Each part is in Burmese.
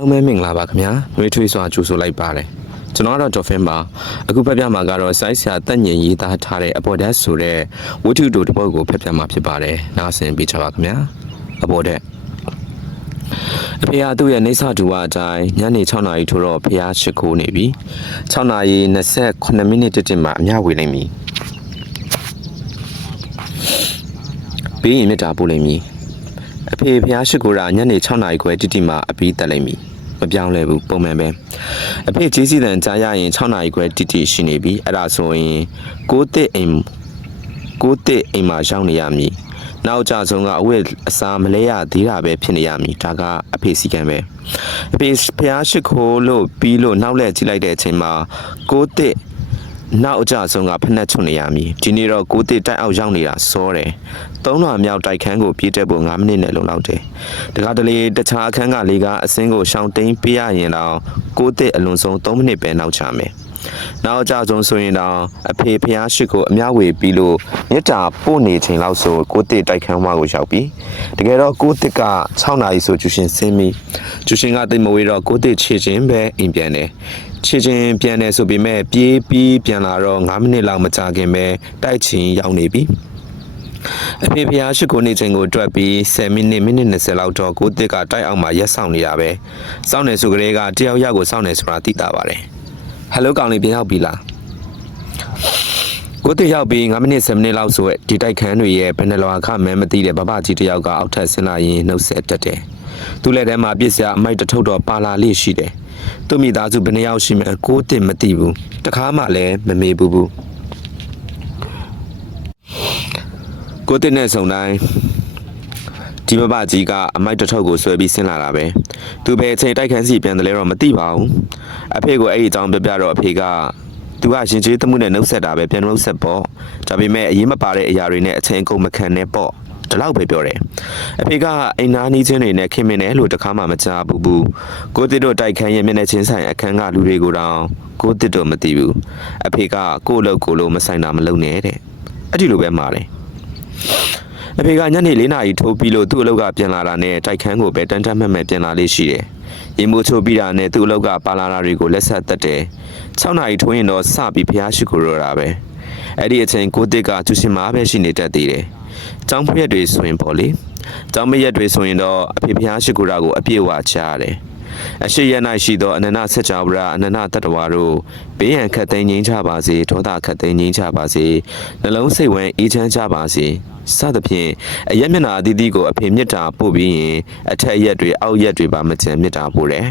လုံးမဲမင်္ဂလာပါခင်ဗျာနှွေးထွေးစွာကြိုဆိုလိုက်ပါတယ်ကျွန်တော်ကတော့ Dolphin ပါအခုဖက်ပြမှာကတော့စိုက်ဆရာတက်ညင်ရေးသားထားတဲ့အပေါ်ဓာတ်ဆိုတဲ့ဝတ္ထုတို့တစ်ပုဒ်ကိုဖက်ပြမှာဖြစ်ပါတယ်နားဆင်ပေးချပါခင်ဗျာအပေါ်ဓာတ်အဖေဟာသူ့ရဲ့နေဆတူဝအတိုင်းညနေ6နာရီထိုးတော့ဖះရှိခိုးနေပြီ6နာရီ28မိနစ်တိတိမှအမျှဝေနိုင်ပြီပြီးရင်မြတ်တာပို့လိမ့်မည်အဖေဖျားရှိကိုရာညနေ6နာရီခွဲတိတိမှအပြီးတက်လိုက်ပြီ မပြောင်းလဲဘူးပုံမှန်ပဲအဖေကြီးစီတန်ကြားရရင်6နာရီခွဲတိတိရှိနေပြီအဲ့ဒါဆိုရင်ကိုတစ်အိမ်ကိုတစ်အိမ်မှာရောက်နေရမည်နောက်ကြဆုံးကအဝတ်အစာမလဲရသေးတာပဲဖြစ်နေရမည်ဒါကအဖေစီကံပဲအဖေဖျားရှိခိုးလို့ပြီးလို့နောက်လဲကြည့်လိုက်တဲ့အချိန်မှာကိုတစ် နောက်အကြဆုံးကဖက်နှက်ချွန်နေရမည်ဒီနေ့တော့ကိုတစ်တိုက်အောက်ရောက်နေတာစောတယ်သုံးလွှာမြောက်တိုက်ခန်းကိုပြေးတက်ဖို့9မိနစ်နဲ့လုံလောက်တယ်တခါတလေတခြားအခန်းကလေကအစင်းကိုရှောင်းတိန်ပေးရရင်တော့ကိုတစ်အလွန်ဆုံး3မိနစ်ပဲနောက်ချမယ်နောက်အကြဆုံးဆိုရင်တော့အဖေဖျားရှိကိုအများဝေပြီးလို့မြစ်တာပို့နေချိန်လောက်ဆိုကိုတစ်တိုက်ခန်းဝါကိုရောက်ပြီတကယ်တော့ကိုတစ်က6နာရီဆိုကျူရှင်ဆင်းပြီကျူရှင်ကတိတ်မဝေးတော့ကိုတစ်ခြေချင်းပဲအိမ်ပြန်တယ် ချစ်ချင်းပြန်တယ်ဆိုပေမဲ့ပြေးပြီးပြန်လာတော့9မိနစ်လောက်မကြာခင်ပဲတိုက်ချင်ရောက်နေပြီအဖေဖျားရှိကိုနေချိန်ကိုတွက်ပြီး10မိနစ်မိနစ်20လောက်တော့ကိုတစ်ကတိုက်အောင်မှရက်ဆောင်နေတာပဲစောင့်နေဆိုကလေးကတယောက်ယောက်ကိုစောင့်နေဆိုတာသိတာပါတယ်ဟယ်လိုကောင်လေးပြန်ရောက်ပြီလားကိုတစ်ရောက်ပြီး9မိနစ်10မိနစ်လောက်ဆိုဒီတိုက်ခန်းတွေရဲ့ဘယ်နှလွာခမဲမသိတဲ့ဘဘကြီးတယောက်ကအောက်ထပ်ဆင်းလာရင်နှုတ်ဆက်တက်တယ်သူ့လက်ထဲမှာပြစ်စရာအမိုက်တစ်ထုပ်တော့ပါလာလေးရှိတယ် သူ့မိသားစုဘယ်နှယောက်ရှိမှန်းကိုတစ်မသိဘူးတခါမှလည်းမမေးဘူးဘူးကိုတစ်နဲ့ဆုံတိုင်းဒီဘဘကြီးကအမိုက်တစ်ထုပ်ကိုဆွဲပြီးဆင်းလာတာပဲသူပဲအချိန်တိုက်ခန်းစီပြန်တယ်လဲတော့မသိပါဘူးအဖေကအဲ့ဒီအကြောင်းပြပြတော့အဖေကသူကရှင်ကျေးသမှုနဲ့နှုတ်ဆက်တာပဲပြန်နှုတ်ဆက်ပေါ့ဒါပေမဲ့အရေးမပါတဲ့အရာတွေနဲ့အချိန်ကုန်မခံနဲ့ပေါ့ ဒီလောက်ပဲပြောတယ်အဖေကအိမ်နာနီးချင်းတွေနဲ့ခင်မင်တယ်လို့တခါမှမကြားဘူးဘူးကိုတစ်တို့တိုက်ခန်းရဲ့မျက်နှာချင်းဆိုင်အခန်းကလူတွေကိုတောင်ကိုတစ်တို့မသိဘူးအဖေကကို့အလုပ်ကိုလို့မဆိုင်တာမလုပ်နဲ့တဲ့အဲ့ဒီလိုပဲမှာတယ်အဖေကညနေ၄နာရီထိုးပြီးလို့သူ့အလုပ်ကပြန်လာတာနဲ့တိုက်ခန်းကိုပဲတန်းတန်းမှတ်မှတ်ပြန်လာလေးရှိတယ်ရေမိုးချိုးပြီးတာနဲ့သူ့အလုပ်ကပါလာတာတွေကိုလက်ဆက်တက်တယ်6နာရီထိုးရင်တော့စပြီးဖျားရှိခိုးရတာပဲအဲ့ဒီအချိန်ကိုတစ်ကကျူရှင်မားပဲရှိနေတတ်သေးတယ် ကျောင်းဖရက်တွေဆိုရင်ပေါ့လေကျောင်းမရက်တွေဆိုရင်တော့အဖေဖျားရှိခိုးတာကိုအပြည့်အဝချရတယ်အရှိရ၌ရှိသောအနန္တဆက်ကြဝဠအနန္တတတ္တဝါတို့ဘေးရန်ခတ်သိမ်းငြိမ်းချပါစေဒေါသခတ်သိမ်းငြိမ်းချပါစေနှလုံးစိတ်ဝမ်းအေးချမ်းကြပါစေစသဖြင့်အရက်မျက်နှာအသီးသီးကိုအဖေမြတ်တာပို့ပြီးရင်အထက်ရက်တွေအောက်ရက်တွေပါမချင်မြတ်တာပို့တယ်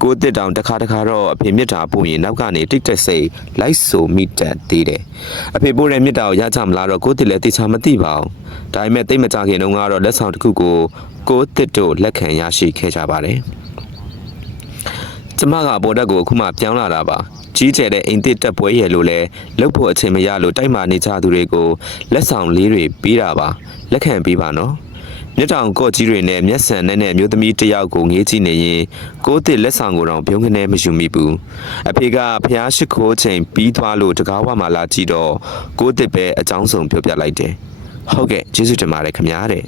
ကိုတစ်တောင်တစ်ခါတစ်ခါတော့အဖေမြတ်တာပို့ရင်နောက်ကနေတိတ်တက်စိတ်လိုက်ဆိုမိတတ်သေးတယ်အဖေပို့တဲ့မြတ်တာကိုရကြမလားတော့ကိုတစ်လည်းတေချာမသိပါဘူးဒါပေမဲ့တိတ်မကြခင်တုန်းကတော့လက်ဆောင်တစ်ခုကိုကိုတစ်တို့လက်ခံရရှိခဲ့ကြပါတယ်ကျမကပေါ်တက်ကိုအခုမှပြောင်းလာတာပါကြီးကျယ်တဲ့အိမ်တစ်တက်ပွဲရဲ့လို့လဲလှုပ်ဖို့အချိန်မရလို့တိုက်မာနေကြသူတွေကိုလက်ဆောင်လေးတွေပေးတာပါလက်ခံပေးပါနော် မြတ်တောင်ကော့ကြီးတွေနဲ့မျက်စံနဲ့နဲ့မျိုးသမီးတစ်ယောက်ကိုငေးကြည့်နေရင်ကိုတစ်လက်ဆောင်ကိုတော့ပြုံးကနေမယူမိဘူးအဖေကဖျားရှိခိုးချိန်ပြီးသွားလို့တကားဝမှာလာကြည့်တော့ကိုတစ်ပဲအကြောင်းဆုံးပြောပြလိုက်တယ်ဟုတ်ကဲ့ကျေးဇူးတင်ပါတယ်ခင်ဗျာတဲ့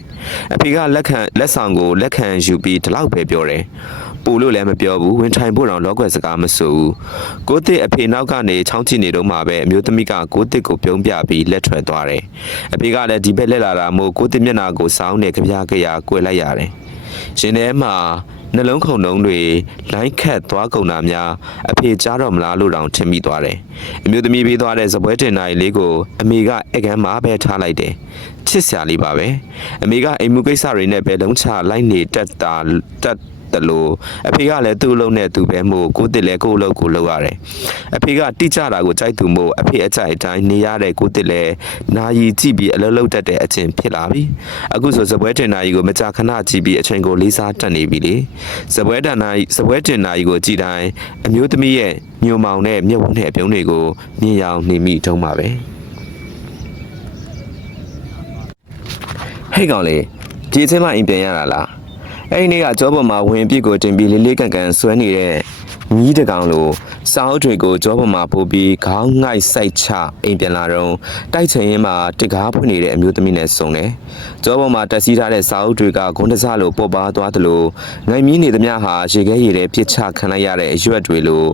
အဖေကလက်ခံလက်ဆောင်ကိုလက်ခံယူပြီးဒီလောက်ပဲပြောတယ် ပူလို့လည်းမပြောဘူးဝင်ထိုင်ဖို့တော့လောကွယ်စကားမဆိုဘူးကိုတစ်အဖေနောက်ကနေချောင်းကြည့်နေတော့မှပဲအမျိုးသမီးကကိုတစ်ကိုပြုံးပြပြီးလက်ထွက်သွားတယ်အဖေကလည်းဒီဘက်လက်လာတာမို့ကိုတစ်မျက်နှာကိုစောင်းနေကြပြကြရကွယ်လိုက်ရတယ်ရှင်ထဲမှာနှလုံးခုန်နှုံးတွေလိုင်းခတ်သွားကုန်တာများအဖေကြားတော့မလားလို့တောင်ထင်မိသွားတယ်အမျိုးသမီးပေးသွားတဲ့ဇပွဲတင်နိုင်လေးကိုအမေကအကန်းမှာပဲထားလိုက်တယ်ချစ်စရာလေးပါပဲအမေကအိမ်မှုကိစ္စတွေနဲ့ပဲလုံးချလိုက်နေတတ်တာတက် တယ်လို့အဖေကလည်းသူ့အလုပ်နဲ့သူပဲမို့ကိုတစ်လည်းကို့အလုပ်ကိုလုပ်ရတယ်အဖေကတိကျတာကိုကြိုက်သူမို့အဖေအကြိုက်အတိုင်းနေရတဲ့ကိုတစ်လည်းနာယီကြည့်ပြီးအလုပ်လုပ်တတ်တဲ့အချင်းဖြစ်လာပြီအခုဆိုဇပွဲတင်နာယီကိုမကြာခဏကြည့်ပြီးအချိန်ကိုလေးစားတတ်နေပြီလေဇပွဲတန်နာယီဇပွဲတင်နာယီကိုကြည့်တိုင်းအမျိုးသမီးရဲ့ညုံမောင်နဲ့မြုပ်ဝန်းတဲ့အပြုံးတွေကိုမြင်ရောင်နေမိတုံးပါပဲဟဲ့ကောင်လေးဒီအချင်းမအိမ်ပြန်ရတာလား အဲ့ဒီနေ့ကကြောပေါ်မှာဝင်ပြစ်ကိုတင်ပြီးလေးလေးကန်ကန်ဆွဲနေတဲ့မြီးတကောင်လိုစာအုပ်တွေကိုကြောပေါ်မှာပို့ပြီးခေါင်းငိုက်စိုက်ချအိမ်ပြန်လာတော့တိုက်ချင်ရင်မှာတကားဖွင့်နေတဲ့အမျိုးသမီးနဲ့ဆုံတယ်။ကြောပေါ်မှာတက်စီးထားတဲ့စာအုပ်တွေကဂုံတစလိုပေါ်ပါသွားသလိုငိုင်မြီးနေသမျှဟာရေခဲရည်တဲ့ပြစ်ချခံလိုက်ရတဲ့အရွက်တွေလို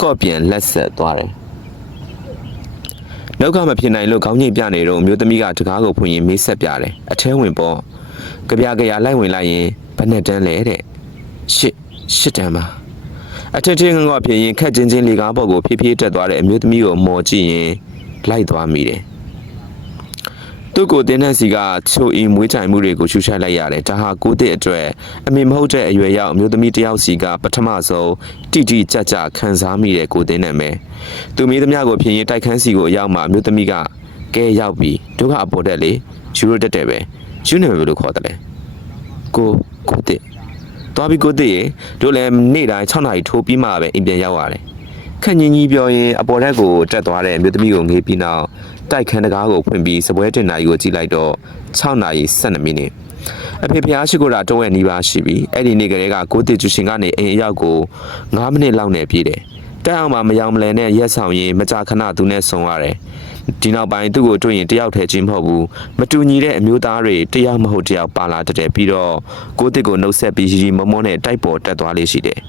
ကော့ပြန်လက်ဆက်သွားတယ်။နောက်ကမဖြစ်နိုင်လို့ခေါင်းငိတ်ပြနေတော့အမျိုးသမီးကတကားကိုဖွင့်ရင်မေးဆက်ပြတယ်။အထဲဝင်ပေါ့။ ကြပြကြရလိုက်ဝင်လိုက်ရင်ဘယ်နဲ့တန်းလဲတဲ့။ရှစ်ရှစ်တန်းပါ။အထက်ထင်းငေါ့ဖြစ်ရင်ခက်ချင်းချင်းလေကားပေါ်ကိုဖြည်းဖြည်းတက်သွားတဲ့အမျိုးသမီးကိုမော်ကြည့်ရင်လိုက်သွားမိတယ်။သူ့ကိုတင်းတဲ့စီကချိုအီမွေးချိုင်မှုတွေကိုရှူရှိုက်လိုက်ရတယ်။ဒါဟာကိုတဲ့အတွက်အမေမဟုတ်တဲ့အရွယ်ရောက်အမျိုးသမီးတစ်ယောက်စီကပထမဆုံးတိတိကျကျခံစားမိတဲ့ကိုတင်းနဲ့ပဲ။သူမိသမျှကိုဖြစ်ရင်တိုက်ခန်းစီကိုအရောက်မှအမျိုးသမီးကကဲရောက်ပြီ။တို့ကအပေါ်တက်လေယူရိုတက်တယ်ပဲ။ ယူနေမယ်ဘယ်လိုခေါ်တယ်လဲ။ကိုကိုတဲ့သွားပြီးကိုသိရင်တို့လည်းနေ့တိုင်း6နာရီထိုးပြီးမှပဲအိမ်ပြန်ရောက်ရတယ်။ခက်ညင်ကြီးပြောရင်အပေါ်ထက်ကိုတက်သွားတဲ့မြို့သမီးကိုငေးပြီးနောက်တိုက်ခန်းတကားကိုဖွင့်ပြီးစပွဲတင်နာရီကိုကြည့်လိုက်တော့6နာရီ12မိနစ်အဖေဖျားရှိကိုတာတော့ဝဲနီးပါးရှိပြီအဲ့ဒီနေ့ကလေးကကိုတိကျရှင်ကနေအိမ်အရောက်ကို9မိနစ်လောက်နဲ့ပြေးတယ်တက်အောင်မှမယောင်မလဲနဲ့ရက်ဆောင်ရင်မကြာခဏသူနဲ့ဆုံရတယ် ဒီနောက်ပိုင်းသူ့ကိုတွေ့ရင်တယောက်တည်းချင်းမဟုတ်ဘူးမတူညီတဲ့အမျိုးသားတွေတယောက်မဟုတ်တယောက်ပါလာတတ်တယ်ပြီးတော့ကိုတစ်ကိုနှုတ်ဆက်ပြီးရီရီမမောနဲ့တိုက်ပေါ်တက်သွားလေးရှိတယ်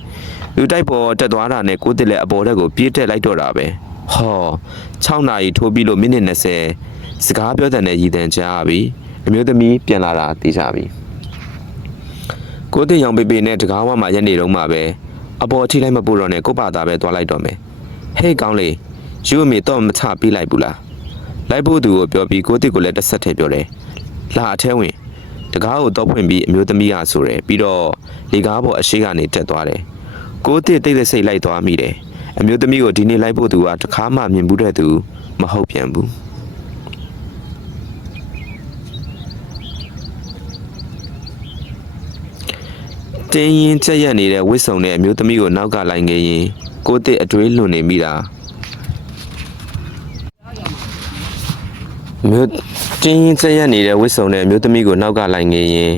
လူတိုက်ပေါ်တက်သွားတာနဲ့ကိုတစ်လည်းအပေါ်ထက်ကိုပြေးတက်လိုက်တော့တာပဲဟော6နာရီထိုးပြီးလို့မိနစ်20စကားပြောတဲ့နဲ့ရည်တန်ကြားပြီအမျိုးသမီးပြန်လာတာသိကြပြီကိုတစ်ရောင်ပေပေနဲ့တကားဝမှာရက်နေတော့မှပဲအပေါ်ထိလိုက်မပူတော့နဲ့ကို့ပါသားပဲသွားလိုက်တော့မယ်ဟေးကောင်းလေးယူအမေတော့မချပြီးလိုက်ဘူးလား လိုက်ဖို့သူကိုပြောပြီးကိုတစ်ကိုလည်းတစ်ဆက်ထဲပြောတယ်။လာအထဲဝင်တကားကိုတော့ဖွင့်ပြီးအမျိုးသမီးကဆိုတယ်ပြီးတော့လေကားပေါ်အရှိကနေတက်သွားတယ်။ကိုတစ်တိတ်တိတ်ဆိတ်လိုက်သွားမိတယ်။အမျိုးသမီးကိုဒီနေ့လိုက်ဖို့သူကတခါမှမြင်ဘူးတဲ့သူမဟုတ်ပြန်ဘူး။တင်းရင်ချက်ရက်နေတဲ့ဝစ်စုံတဲ့အမျိုးသမီးကိုနောက်ကလိုက်ငယ်ရင်ကိုတစ်အတွေးလွန်နေမိတာ မြို့တင်းရင်ချက်ရက်နေတဲ့ဝစ်စုံတဲ့အမျိုးသမီးကိုနောက်ကလိုက်ငေးရင်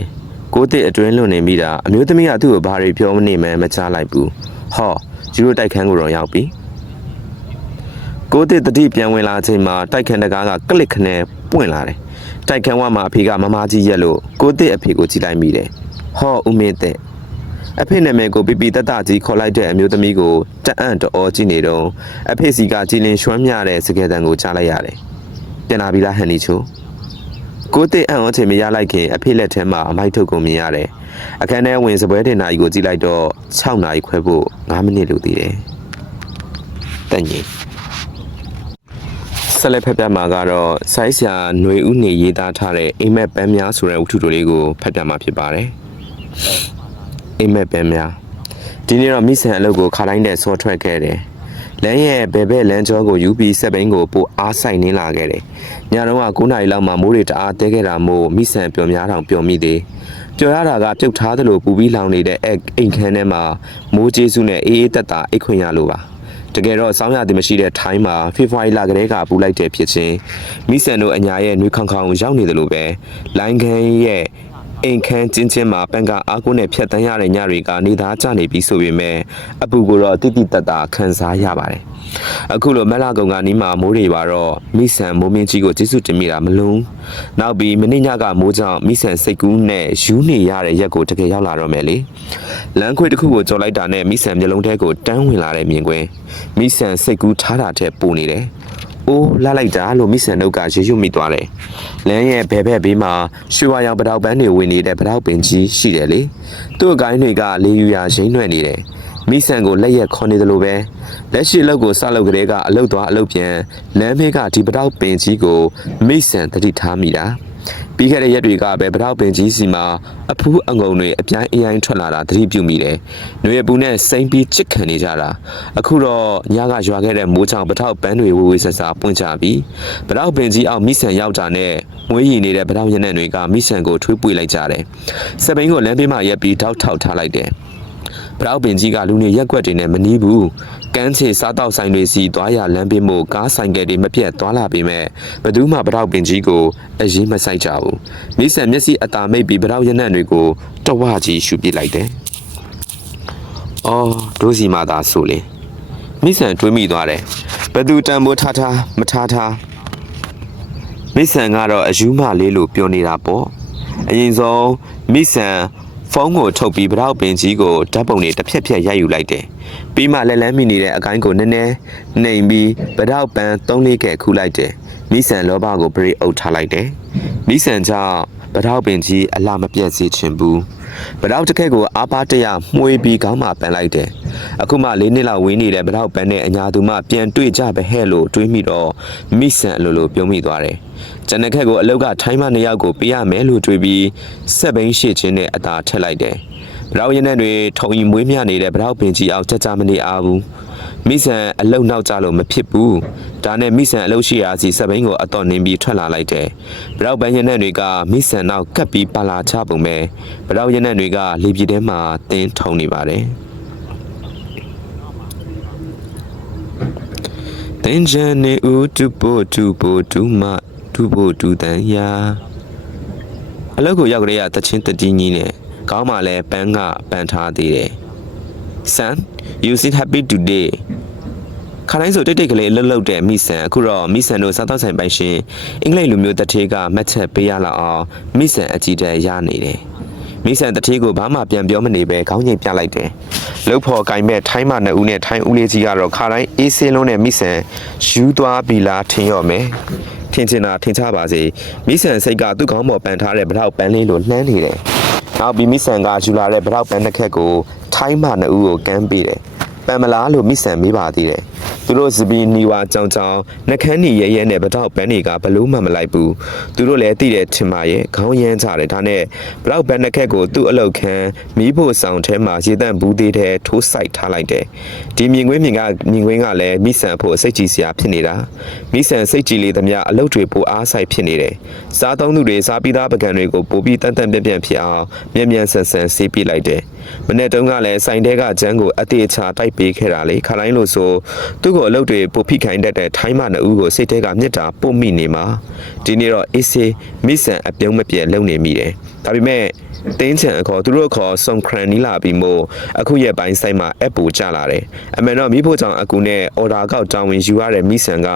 ကိုတစ်အတွင်းလွန်နေမိတာအမျိုးသမီးကသူ့ကိုဘာတွေပြောမနေမှန်းမချလိုက်ဘူးဟောယူရိုတိုက်ခန်းကိုတော့ရောက်ပြီကိုတစ်တတိပြန်ဝင်လာချိန်မှာတိုက်ခန်းတကားကကလစ်ခနဲ့ပွင့်လာတယ်တိုက်ခန်းဝမှာအဖေကမမကြီးရက်လို့ကိုတစ်အဖေကိုကြည့်လိုက်မိတယ်ဟောဦးမင်းတဲ့အဖေနာမည်ကိုပြပြတတကြီးခေါ်လိုက်တဲ့အမျိုးသမီးကိုတအံ့တော်ကြည့်နေတော့အဖေစီကကြည်လင်ရွှမ်းမြတဲ့စကယ်တံကိုကြားလိုက်ရတယ် ပြန်လာပြီလားဟန်နီချိုကိုတိအံ့ဩချင်မရလိုက်ခင်အဖေလက်ထဲမှာအမိုက်ထုတ်ကိုမြင်ရတယ်အခန်းထဲဝင်စပွဲတင်နာကြီးကိုကြည့်လိုက်တော့6နာရီခွဲဖို့9မိနစ်လိုသေးတယ်တန့်ကြီးဆက်လက်ဖက်ပြမှာကတော့ဆိုင်းဆရာຫນွေဥနေရေးသားထားတဲ့အိမ်မက်ပန်းများဆိုတဲ့ဝတ္ထုတိုလေးကိုဖက်ပြမှာဖြစ်ပါတယ်အိမ်မက်ပန်းများဒီနေ့တော့မိဆန်အလုပ်ကိုခါတိုင်းတဲ့ဆော့ထွက်ခဲ့တယ် လမ်းရဲ့ဘယ်ဘက်လမ်းကျောကိုယူပြီးစက်ဘိန်းကိုပို့အားဆိုင်နေလာခဲ့တယ်ညတော့က9နာရီလောက်မှမိုးတွေတအားတဲခဲ့တာမို့မိဆန်ပျော်များတောင်ပျော်မိသေးပျော်ရတာကပြုတ်ထားသလိုပူပြီးလောင်နေတဲ့အဲ့အိမ်ခန်းထဲမှာမိုးကျေးစုနဲ့အေးအေးတက်တာအိတ်ခွင့်ရလို့ပါတကယ်တော့စောင်းရသည်မရှိတဲ့ထိုင်းမှာဖေဖော်ဝါရီလကတည်းကပူလိုက်တဲ့ဖြစ်ချင်းမိဆန်တို့အညာရဲ့နှွေးခေါင်ခေါင်ရောက်နေတယ်လို့ပဲလိုင်းခန်းရဲ့ အိမ်ခန်းချင်းချင်းမှာပန်ကအားကိုးနဲ့ဖြတ်တန်းရတဲ့ညတွေကနေသားကျနေပြီးဆိုပေမဲ့အပူကိုတော့တိတိတတ်တာခံစားရပါတယ်အခုလိုမက်လာကုံကနီးမှာမိုးတွေပါတော့မိဆန်မိုးမင်းကြီးကိုကျေးဇူးတင်မိတာမလုံးနောက်ပြီးမနေ့ညကမိုးကြောင့်မိဆန်စိတ်ကူးနဲ့ယူနေရတဲ့ရက်ကိုတကယ်ရောက်လာတော့မယ်လေလမ်းခွေတစ်ခုကိုကြော်လိုက်တာနဲ့မိဆန်မျိုးလုံးထဲကိုတန်းဝင်လာတဲ့မြင်ကွင်းမိဆန်စိတ်ကူးထားတာတဲ့ပူနေတယ်။ အိုးလာလိုက်တာလို့မိဆန်တို့ကရေရွတ်မိသွားတယ်။လမ်းရဲ့ဘဲဘက်ဘေးမှာရွှေဝါရောင်ပတောက်ပန်းတွေဝင်နေတဲ့ပတောက်ပင်ကြီးရှိတယ်လေ။သူ့အကိုင်းတွေကလေယူရာရင်းနှွဲ့နေတယ်။မိဆန်ကိုလက်ရက်ခေါ်နေတယ်လို့ပဲလက်ရှိအလုပ်ကိုစလုပ်ကလေးကအလုပ်သွားအလုပ်ပြန်လမ်းမေးကဒီပတောက်ပင်ကြီးကိုမိဆန်တတိထားမိတာ။ ပြီးခဲ့တဲ့ရက်တွေကပဲပတောက်ပင်ကြီးစီမှာအဖူးအငုံတွေအပြိုင်အရင်ထွက်လာတာသတိပြုမိတယ်။နှွေပူနဲ့စိမ့်ပြီးချစ်ခံနေကြတာ။အခုတော့ညကရွာခဲ့တဲ့မိုးချောင်ပတောက်ပန်းတွေဝေဝေဆဆပွင့်ကြပြီ။ပတောက်ပင်ကြီးအောင်မိဆန်ရောက်တာနဲ့မွေးရည်နေတဲ့ပတောက်ရက်နဲ့တွေကမိဆန်ကိုထွေးပွေလိုက်ကြတယ်။စပိန်ကိုလမ်းဘေးမှာရက်ပြီးတောက်ထောက်ထားလိုက်တယ်။ပရောက်ပင်ကြီးကလူနေရက်ွက်တွေနဲ့မနီးဘူး ကန်းချေစားတောက်ဆိုင်တွေစီသွားရလမ်းပေးမို့ကားဆိုင်ကယ်တွေမပြတ်သွားလာပေမဲ့ဘယ်သူမှပရောက်ပင်ကြီးကိုအရင်မဆိုင်ကြဘူးမိဆန်မျက်စိအတာမိတ်ပြီးပရောက်ရနံ့တွေကိုတဝကြီးရှူပစ်လိုက်တယ်အော်ဒိုးစီမာသာဆိုလေမိဆန်တွေးမိသွားတယ်ဘသူတန်ဖိုးထားထားမထားထားမိဆန်ကတော့အယူမလေးလို့ပြောနေတာပေါ့အရင်ဆုံးမိဆန်ဖု န်းကိုထုတ်ပြီးဗရောက်ပင်ကြီးကိုဓာတ်ပုံတွေတစ်ဖြက်ဖြက်ရိုက်ယူလိုက်တယ်ပြီးမှလက်လန်းမိနေတဲ့အကိုင်းကိုနည်းနည်းနှိမ်ပြီးဗရောက်ပန်၃လေးကဲခူးလိုက်တယ်မိဆန်လောဘကိုပရိအုပ်ထားလိုက်တယ်မိဆန်ကြောင့်ဗရောက်ပင်ကြီးအလားမပြတ်စေချင်ဘူး ဗရောက်တစ်ခက်ကိုအာပါတရမှုေးပြီးခေါင်းမှာပန်လိုက်တယ်အခုမှ၄နှစ်လောက်ဝင်းနေတဲ့ဗရောက်ပန်တဲ့အညာသူမှပြန်တွေ့ကြပဲဟဲ့လို့တွေးမိတော့မိဆန်အလိုလိုပြုံးမိသွားတယ်ကျန်တဲ့ခက်ကိုအလုတ်ကထိုင်းမနှစ်ယောက်ကိုပေးရမယ်လို့တွေးပြီးဆက်ဘိန်းရှေ့ချင်းနဲ့အသာထက်လိုက်တယ်ဗရောက်ရင်းနဲ့တွေထုံရင်မွေးမြနေတဲ့ဗရောက်ပင်ကြီးအောင်ကြကြမနေအားဘူး မိဆန်အလုတ်နောက်ကြလို့မဖြစ်ဘူးဒါနဲ့မိဆန်အလုတ်ရှိရာစီဆက်ဘိန်းကိုအတော်နင်းပြီးထွက်လာလိုက်တယ်ဗရောက်ပန်းရင်းနဲ့တွေကမိဆန်နောက်ကပ်ပြီးပါလာချပုံပဲဗရောက်ရင်းနဲ့တွေကလေပြေထဲမှာတင်းထုံနေပါတယ်တင်ချန်နေဦးတူပိုတူပိုတူမတူပိုတူတန်ယာအလုတ်ကိုရောက်ကြရတချင်းတကြီးကြီးနဲ့ကောင်းမှလည်းပန်းကပန်းထားသေးတယ် Son you seem happy today ခါတိုင်းဆိုတိတ်တိတ်ကလေးလှုပ်လှုပ်တဲ့မိဆန်အခုတော့မိဆန်တို့စားတော့ဆိုင်ပိုင်ရှင်အင်္ဂလိပ်လူမျိုးတထေးကမှတ်ချက်ပေးရလောက်အောင်မိဆန်အကြည့်တက်ရနေတယ်မိဆန်တထေးကိုဘာမှပြန်ပြောမနေပဲခေါင်းငိတ်ပြလိုက်တယ်လှုပ်ဖော်ကင်မဲ့ထိုင်းမနှစ်ဦးနဲ့ထိုင်းဦးလေးကြီးကတော့ခါတိုင်းအေးစင်းလုံးနဲ့မိဆန်ယူသွားပြီလားထင်ရော့မယ်ထင်ချင်တာထင်ချပါစေမိဆန်စိတ်ကသူ့ခေါင်းပေါ်ပန်ထားတဲ့ဗလောက်ပန်းလေးလိုလှမ်းနေတယ်နောက်ပြီးမိဆန်ကယူလာတဲ့ဗလောက်ပန်းတစ်ခက်ကို ထိုင်းမနှစ်ဦးကိုကမ်းပေးတယ်ပန်မလားလို့မိဆန်မေးပါသေးတယ်သူတို့စပီနီဝါကြောင်ကြောင်နှကန်းနီရဲရဲနဲ့ဗတော့ပန်းတွေကဘလို့မှမလိုက်ဘူးသူတို့လည်းသိတယ်ထင်ပါရဲ့ခေါင်းရမ်းကြတယ်ဒါနဲ့ဗတော့ပန်းတစ်ခက်ကိုသူ့အလောက်ခံမီးဖို့ဆောင်ထဲမှာရေတန့်ဘူးသေးတဲ့ထိုးဆိုင်ထားလိုက်တယ်ဒီမြင်ကွင်းမြင်ကမြင်ကွင်းကလည်းမိဆန်ဖို့စိတ်ကြည်စရာဖြစ်နေတာမိဆန်စိတ်ကြည်လေသမျှအလုပ်တွေပိုအားဆိုင်ဖြစ်နေတယ်စားသုံးသူတွေစားပြီးသားပကံတွေကိုပိုပြီးတန်တန်ပြန့်ပြန့်ဖြစ်အောင်မြန်မြန်ဆန်ဆန်ဆေးပြလိုက်တယ် မနေ့တုန်းကလည်းဆိုင်တဲကကျန်းကိုအသေးချာတိုက်ပေးခဲ့တာလေခါတိုင်းလို့ဆိုသူ့ကိုအလုပ်တွေပိုဖိခိုင်းတတ်တဲ့ထိုင်းမနှစ်ဦးကိုစိတ်ထဲကမြစ်တာပို့မိနေမှာဒီနေ့တော့အေးစေးမိဆန်အပြုံးမပြဲလုံနေမိတယ်ဒါပေမဲ့တင်းချန်အခေါ်သူတို့ခေါ်စုံခရန်နီလာပြီးမို့အခုရက်ပိုင်းဆိုင်မှာအက်ပူကျလာတယ်အမှန်တော့မိဖို့ကြောင့်အကူနဲ့အော်ဒါကောက်တောင်းဝင်ယူရတဲ့မိဆန်က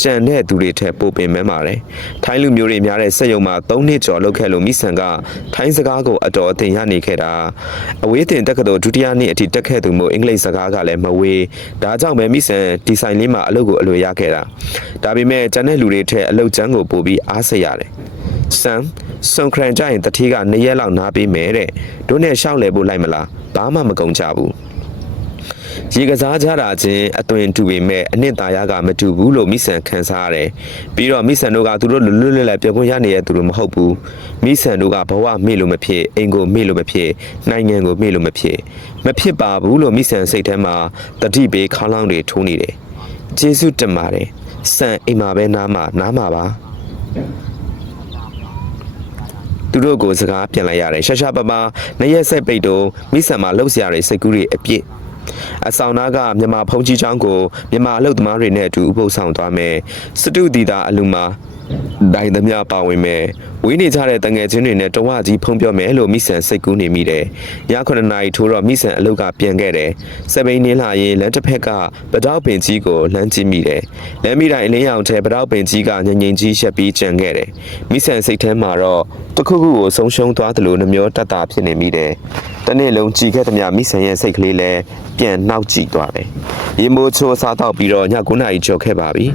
ကြံတဲ့သူတွေထက်ပိုပင်မဲပါတယ်ထိုင်းလူမျိုးတွေများတဲ့စက်ရုံမှာ၃နှစ်ကျော်လုပ်ခဲ့လို့မိဆန်ကထိုင်းစကားကိုအတော်အသင်ရနေခဲ့တာအဝေးတင်တက္ကသိုလ်ဒုတိယနှစ်အထိတက်ခဲ့သူမို့အင်္ဂလိပ်စကားကလည်းမဝေးဒါကြောင့်ပဲမိဆန်ဒီဆိုင်လေးမှာအလုပ်ကိုအလွယ်ရခဲ့တာဒါပေမဲ့ကျန်တဲ့လူတွေထက်အလုပ်ချမ်းကိုပို့ပြီးအားစိတ်ရတယ်ဆမ်စုံခရန်ကြရင်တတိက2ရက်လောက်နားပေးမယ်တဲ့တို့နဲ့ရှောက်လဲဖို့လိုက်မလားဘာမှမကုန်ကြဘူး ရေကစားကြတာချင်းအသွင်တူပေမဲ့အနှစ်သာရကမတူဘူးလို့မိဆန်ခံစားရတယ်ပြီးတော့မိဆန်တို့ကသူတို့လွတ်လွတ်လပ်လပ်ပြောခွင့်ရနေတဲ့သူတို့မဟုတ်ဘူးမိဆန်တို့ကဘဝမေ့လို့မဖြစ်အိမ်ကိုမေ့လို့မဖြစ်နိုင်ငံကိုမေ့လို့မဖြစ်မဖြစ်ပါဘူးလို့မိဆန်စိတ်ထဲမှာတတိပေခေါင်းလောင်းတွေထိုးနေတယ်ကျေးဇူးတင်ပါတယ်ဆန်အိမ်မှာပဲနားမှာနားမှာပါသူတို့ကိုစကားပြန်လိုက်ရတယ်ရှာရှာပပနရက်ဆက်ပိတ်တော့မိဆန်မှာလှုပ်ရှားရတဲ့စိတ်ကူးတွေအပြည့် အဆောင်သားကမြန်မာဖုန်ကြီးချောင်းကိုမြန်မာအလုတ်သမားတွေနဲ့အတူဥပုသ်ဆောင်သွားမယ်စတုဒီတာအလူမှာဒိုင်သမျှပါဝင်မယ် ဝင်းနေကြတဲ့တငယ်ချင်းတွေနဲ့တဝကြီးဖုံးပြောမယ်လို့မိဆန်စိတ်ကူးနေမိတယ်ည9နာရီထိုးတော့မိဆန်အလုတ်ကပြန်ခဲ့တယ်စပိန်နင်းလာရင်လမ်းတစ်ဖက်ကပတောက်ပင်ကြီးကိုလှမ်းကြည့်မိတယ်လမ်းမိတိုင်းအလင်းရောင်ထဲပတောက်ပင်ကြီးကငငင်ကြီးရှက်ပြီးကြံခဲ့တယ်မိဆန်စိတ်ထဲမှာတော့တခုခုကိုဆုံးရှုံးသွားသလိုနှမျောတတ်တာဖြစ်နေမိတယ်တနေ့လုံးကြည်ခဲ့သမျှမိဆန်ရဲ့စိတ်ကလေးလည်းပြန်နှောက်ကြည့်သွားတယ်ရင်မိုးချိုးစားတော့ပြီးတော့ည9နာရီကျော်ခဲ့ပါပြီ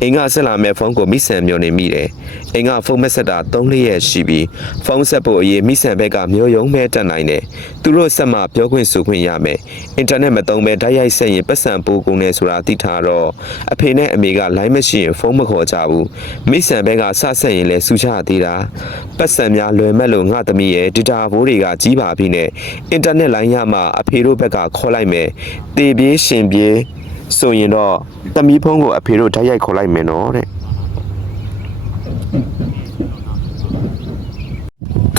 အိမ်ကဆက်လာမဲ့ဖုန်းကိုမိဆန်မျောနေမိတယ်အိမ်ကဖုန်းမဆက်တာ3လရက်ရှိပြီးဖုန်းဆက်ဖို့အရေးမိဆန်ဘက်ကမျိုးယုံမဲတက်နိုင်တယ်သူတို့ဆက်မှပြောခွင့်ဆိုခွင့်ရမယ်အင်တာနက်မသုံးဘဲဓာတ်ရိုက်ဆက်ရင်ပတ်စံပိုးကုန်နေဆိုတာသိထားတော့အဖေနဲ့အမေကလိုင်းမရှိရင်ဖုန်းမခေါ်ကြဘူးမိဆန်ဘက်ကစဆက်ရင်လည်းစူချသေးတာပတ်စံများလွယ်မဲ့လို့ငါသမီးရဲ့ဒေတာဘိုးတွေကကြီးပါပြီနဲ့အင်တာနက်လိုင်းရမှအဖေတို့ဘက်ကခေါ်လိုက်မယ်တေပြေးရှင်ပြေးဆိုရင်တော့တမီးဖုန်းကိုအဖေတို့ဓာတ်ရိုက်ခေါ်လိုက်မယ်နော်တဲ့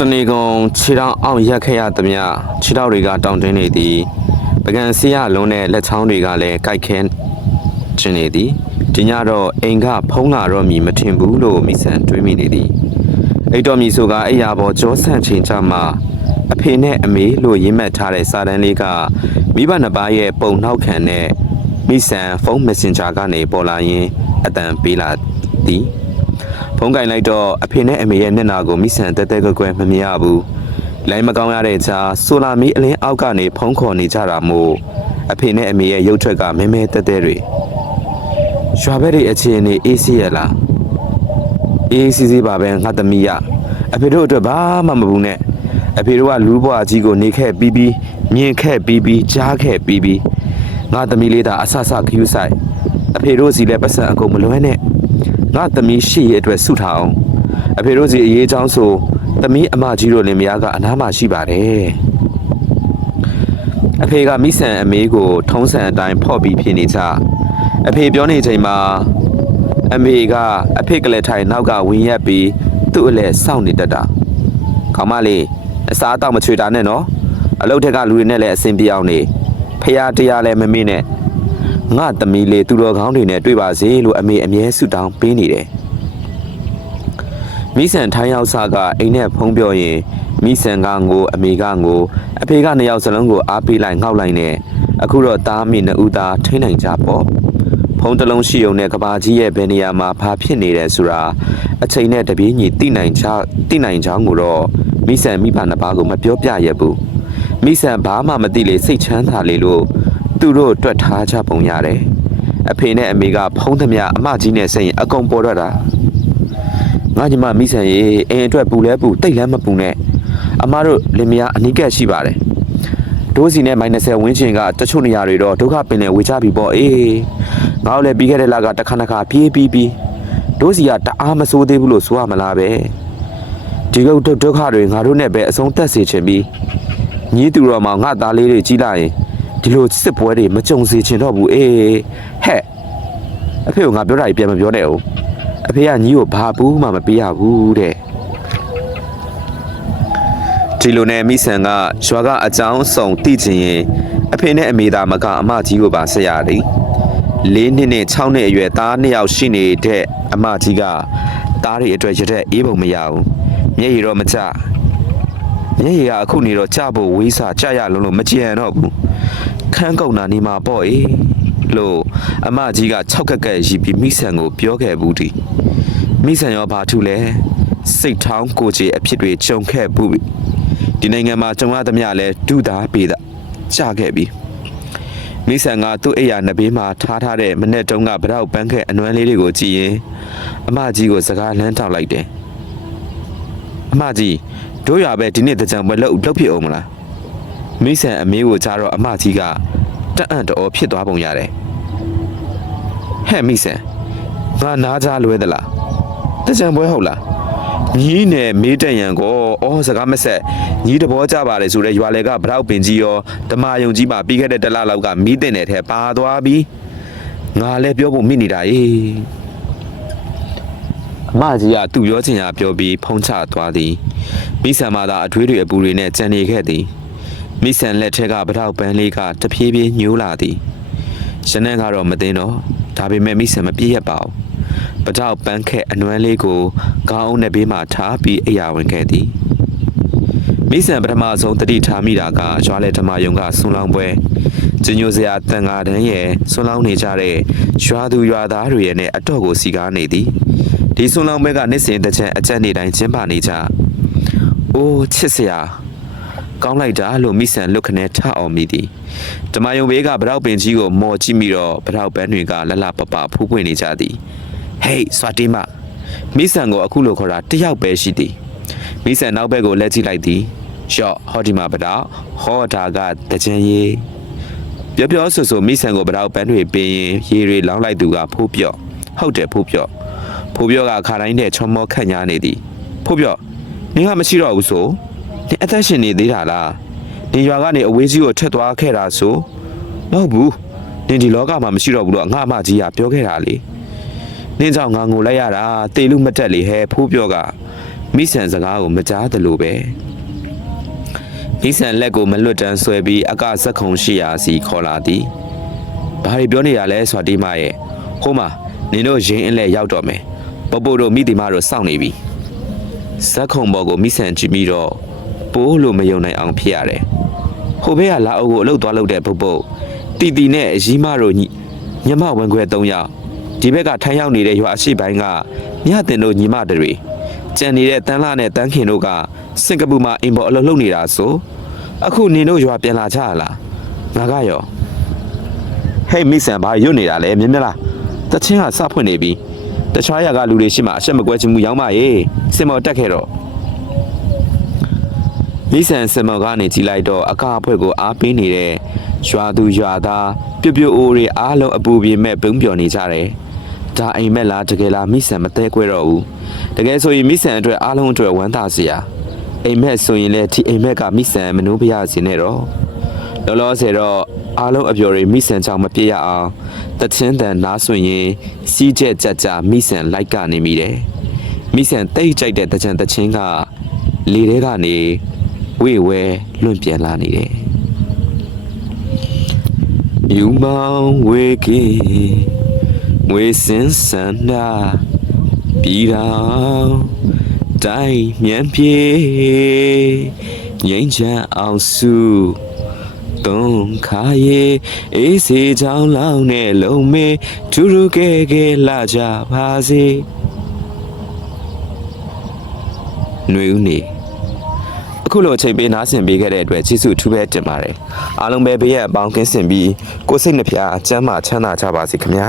တနေကုန်ခြေထောက်အောင်ရက်ခဲ့ရသမျှခြေထောက်တွေကတောင့်တင်းနေသည်ပကံစီရလုံးနဲ့လက်ချောင်းတွေကလည်းကြိုက်ခဲခြင်းနေသည်ဒီညတော့အိမ်ကဖုံးလာတော့မည်မထင်ဘူးလို့မိဆန်တွေးမိနေသည်အိတ်တော်မီဆိုကအိယာပေါ်ကြောဆန့်ချိန်ကြမှာအဖေနဲ့အမေလို့ရေးမှတ်ထားတဲ့စာတန်းလေးကမိဘနှစ်ပါးရဲ့ပုံနှောက်ခံတဲ့မိဆန်ဖုန်း messenger ကနေပေါ်လာရင်အတန်ပေးလာသည် ဖုန်းကင်လိုက်တော့အဖေနဲ့အမေရဲ့မျက်နှာကိုမိဆန်တဲတဲကွယ်ကွယ်မမြင်ရဘူးလိုင်းမကောင်းရတဲ့ကြားဆိုလာမီအလင်းအောက်ကနေဖုန်းခေါ်နေကြတာမို့အဖေနဲ့အမေရဲ့ရုပ်ထွက်ကမဲမဲတဲတဲတွေရွာဘက်တွေအခြေအနေအေးစီရလားအေးစီစီပါပဲငါသမီးရအဖေတို့အတွက်ဘာမှမဘူးနဲ့အဖေတို့ကလူဘွားကြီးကိုနေခဲ့ပြီးပြီးမြင်ခဲ့ပြီးပြီးကြားခဲ့ပြီးပြီးငါသမီးလေးသာအဆဆခယူးဆိုင်အဖေတို့စီလည်းပတ်စံအကုန်မလွဲနဲ့ ငါသမီးရှိရဲ့အတွက်ဆုထားအောင်အဖေတို့စီအရေးချောင်းဆိုသမီးအမကြီးတို့လင်မယားကအနားမှာရှိပါတယ်အဖေကမိဆန်အမေကို ထုံးစံအတိုင်းဖော့ပြီးဖြစ်နေကြအဖေပြောနေချိန်မှာအမေကအဖေကလေးထိုင်နောက်ကဝင်ရက်ပြီးသူ့အလဲစောင့်နေတတ်တာခေါမလေးအစားအတော့မချွေတာနဲ့နော်အလုတ်ထက်ကလူတွေနဲ့လည်းအဆင်ပြေအောင်နေဖះတရားလည်းမမေ့နဲ့ ငါသမီးလေးသူတော်ကောင်းတွေနဲ့တွေ့ပါစေလို့အမေအမြဲဆုတောင်းပေးနေတယ်မိဆန်ထိုင်းရောက်စားကအိမ်နဲ့ဖုံးပြောရင်မိဆန်ကငိုအမေကငိုအဖေကနှစ်ယောက်စလုံးကိုအားပေးလိုက်ငေါက်လိုက်နဲ့အခုတော့သားမိနှစ်ဦးသားထိန်းနိုင်ကြပေါ့ဖုံးတစ်လုံးရှိုံနဲ့ကဘာကြီးရဲ့ဘယ်နေရာမှာဘာဖြစ်နေတယ်ဆိုတာအချိန်နဲ့တပြေးညီသိနိုင်ချသိနိုင်ချောင်းကိုတော့မိဆန်မိဖနှစ်ပါးကိုမပြောပြရဘူးမိဆန်ဘာမှမသိလေစိတ်ချမ်းသာလေလို့ သူတို့တွက်ထားကြပုံရတယ်အဖေနဲ့အမေကဖုံးသမျှအမကြီးနဲ့စိတ်ရင်အကုန်ပေါ်တော့တာငါညီမမိဆန်ရေအိမ်အတွက်ပူလဲပူတိတ်လဲမပူနဲ့အမတို့လင်မယားအနိကက်ရှိပါတယ်ဒိုးစီနဲ့မိုင်20ဝင်းချင်ကတချို့နေရာတွေတော့ဒုက္ခပင်လေဝေချပြီပေါ့အေးငါတို့လည်းပြီးခဲ့တဲ့လကတစ်ခါတစ်ခါပြေးပြီးပြီးဒိုးစီကတအားမစိုးသေးဘူးလို့ဆိုရမလားပဲဒီကုတ်ဒုက္ခတွေငါတို့နဲ့ပဲအဆုံးသက်စေချင်ပြီးညီးသူတော်မောင်ငါသားလေးတွေကြီးလိုက်ရင် ဒီလိုစစ်ပွဲတွေမကြုံစေချင်တော့ဘူးအေးဟဲ့အဖေကငါပြောတာကြီးပြန်မပြောနဲ့ဦးအဖေကညီးကိုဘာဘူးမှမပေးရဘူးတဲ့ဒီလိုနဲ့မိဆန်ကရွာကအကြောင်းဆောင်သိချင်ရင်အဖေနဲ့အမေသာမကအမကြီးကိုပါဆက်ရတယ်။၄နှစ်နဲ့6နှစ်အရွယ်သားနှစ်ယောက်ရှိနေတဲ့အမကြီးကသားတွေအတွက်ရတဲ့အေးပုံမရဘူး။မျက်ရည်တော့မကျ။မျက်ရည်ကအခုနေတော့ကျဖို့ဝေးစာကျရလုံးလို့မကြံတော့ဘူး။ ခန်းကုန်တာနေမှာပေါ့အေးလို့အမကြီးက၆ကက်ကက်ရီပြီးမိဆန်ကိုပြောခဲ့ဘူးဒီ။မိဆန်ရောဘာထူလဲစိတ်ထောင်းကိုကြီးအဖြစ်တွေကြုံခဲ့ဘူးပြီ။ဒီနိုင်ငံမှာကြုံရသမျှလဲဒုတာပေတာကြခဲ့ပြီမိဆန်ကသူ့အိယာနှစ်ဘေးမှာထားထားတဲ့မနဲ့တုံးကဗရောက်ပန်းခဲ့အနွမ်းလေးတွေကိုကြည့်ရင်အမကြီးကိုစကားလမ်းထောက်လိုက်တယ်အမကြီးတို့ရပဲဒီနေ့တကြံပွဲလောက်လောက်ဖြစ်အောင်မလား မိဆန်အမေကိုကြားတော့အမကြီးကတက်အံ့တော်ဖြစ်သွားပုံရတယ်ဟဲ့မိဆန်ငါနားကြားလွဲသလားတကြံပွဲဟုတ်လားညီးနဲ့မေးတက်ရန်ကိုအော်စကားမဆက်ညီးတဘောကြပါလေဆိုတဲ့ရွာလေကဗရောက်ပင်ကြီးရောဓမ္မယုံကြီးမှာပြီးခဲ့တဲ့တစ်လလောက်ကမီးတင်တဲ့ထဲပါသွားပြီငါလည်းပြောဖို့မိနေတာအေးအမကြီးကသူ့ပြောချင်ရာပြောပြီးဖုံးချသွားသည်မိဆန်မာသာအထွေးတွေအပူတွေနဲ့ကြံနေခဲ့သည် မိဆန်လက်ထက်ကဗရောက်ပန်းလေးကတဖြည်းဖြည်းညှိုးလာသည်ရှနန်းကတော့မသိတော့ဒါပေမဲ့မိဆန်မပြည့်ရပါဘူးပတောက်ပန်းခက်အနွမ်းလေးကိုခေါင်းအုပ်နဲ့ဘေးမှာထားပြီးအရာဝင်ခဲ့သည်မိဆန်ပထမဆုံးတတိထားမိတာကရွာလေဓမ္မယုံကဆွန်လောင်းပွဲကျညိုစရာတန်ဃာတန်းရဲ့ဆွန်လောင်းနေကြတဲ့ရွာသူရွာသားတွေရဲ့နဲ့အတော့ကိုစီကားနေသည်ဒီဆွန်လောင်းပွဲကနေ့စဉ်တစ်ချက်အကျက်နေတိုင်းကျင်းပနေကြအိုးချစ်စရာ ကောင်းလိုက်တာလို့မိဆန်လွတ်ခနဲထအောင်မိသည်ဓမ္မယုံဘေးကဗရောက်ပင်ကြီးကိုမော်ကြည့်မိတော့ဗရောက်ပန်းတွေကလလပပဖူးပွင့်နေကြသည်ဟေးစွာတီမမိဆန်ကိုအခုလိုခေါ်တာတယောက်ပဲရှိသည်မိဆန်နောက်ဘက်ကိုလက်ကြည့်လိုက်သည်ရှော့ဟောဒီမှာပတော့ဟောတာကတကြံရီပြောပြောဆိုဆိုမိဆန်ကိုပတော့ပန်းတွေပင်းရင်ရေတွေလောင်းလိုက်သူကဖိုးပြော့ဟုတ်တယ်ဖိုးပြော့ဖိုးပြော့ကခါတိုင်းနဲ့ချောမောခန့်ညားနေသည်ဖိုးပြော့နင်ကမရှိတော့ဘူးဆို နင်အသက်ရှင်နေသေးတာလားနင်ရွာကနေအဝေးကြီးကိုထက်သွားခဲ့တာဆိုမဟုတ်ဘူးနင်ဒီလောကမှာမရှိတော့ဘူးလို့ငါအမကြီးကပြောခဲ့တာလေနင်းကြောင့်ငါငိုလိုက်ရတာတေလူမတက်လေဟဲဖိုးပြောကမိဆန်စကားကိုမကြားသလိုပဲမိဆန်လက်ကိုမလွတ်တမ်းဆွဲပြီးအကဇက်ခုံရှိရာစီခေါ်လာသည်ဘာတွေပြောနေရလဲဆိုတာဒီမရဲ့ဟိုမှာနင်တို့ရင်အလဲရောက်တော့မယ်ပပို့တို့မိတိမတို့စောင့်နေပြီဇက်ခုံဘော်ကိုမိဆန်ကြည့်ပြီးတော့ ပပိုးလို့မယုံနိုင်အောင်ဖြစ်ရတယ်ဟိုဘက်ကလာအုပ်ကိုအလုတ်သွားလုပ်တဲ့ပုတ်ပုတ်တီတီနဲ့ရီမတို့ညီညမဝင်ခွဲ၃ယောက်ဒီဘက်ကထိုင်ရောက်နေတဲ့ရွာအရှိပိုင်းကမြတင်တို့ညီမတွေကြံနေတဲ့တန်းလာနဲ့တန်းခင်တို့ကစင်ကာပူမှာအိမ်ပေါ်အလုပ်လုပ်နေတာဆိုအခုနင်တို့ရွာပြန်လာကြရလားငါကရောဟေးမိဆန်ဘာရွတ်နေတာလဲမြင်မလားတချင်းကစဖွင့်နေပြီတခြားရကလူတွေရှိမှအဆက်မကွဲချင်မှုရောက်မရေးစင်မော်တက်ခဲ့တော့ မိဆန်စင်မော်ကနေကြည်လိုက်တော့အကားအဖွဲ့ကိုအားပေးနေတဲ့ရွာသူရွာသားပြပြအိုးတွေအားလုံးအပူပြင်းမဲ့ပုံပျော်နေကြတယ်ဒါအိမ်မက်လားတကယ်လားမိဆန်မတဲခွဲတော့ဘူးတကယ်ဆိုရင်မိဆန်အတွက်အားလုံးအတွက်ဝမ်းသာစရာအိမ်မက်ဆိုရင်လည်းဒီအိမ်မက်ကမိဆန်မနှိုးပြရစီနဲ့တော့လောလောဆယ်တော့အားလုံးအပျော်တွေမိဆန်ချောင်းမပြည့်ရအောင်တချင်းတန်နားဆိုရင်စီးချက်ကြကြမိဆန်လိုက်ကနေမိတယ်မိဆန်တိတ်ကြိုက်တဲ့တချံတချင်းကလေထဲကနေ ဝေဝဲလွန့်ပြန်လာနေတယ်ယူမောင်ဝေကေငွေစင်စန္ဒာပြည်တော်တိုင်းမြန်ပြေငိမ့်ချမ်းအောင်စုတုံးခါရေအေးစေချောင်းလောင်းနဲ့လုံမေထူးထူးကဲကဲလာကြပါစေຫນွေဦးနေအ ခုလိုအချိန်ပေးနားဆင်ပေးခဲ့တဲ့အတွက်ကျေးဇူးအထူးပဲတင်ပါတယ်အားလုံးပဲဘေးရအပေါင်းကင်းစင်ပြီးကိုယ်စိတ်နှဖျားကျမ်းမာချမ်းသာကြပါစေခင်ဗျာ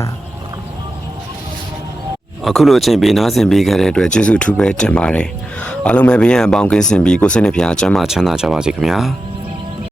အခုလိုအချိန်ပေးနားဆင်ပေးခဲ့တဲ့အတွက်ကျေးဇူးအထူးပဲတင်ပါတယ်အားလုံးပဲဘေးရအပေါင်းကင်းစင်ပြီးကိုယ်စိတ်နှဖျားကျမ်းမာချမ်းသာကြပါစေခင်ဗျာ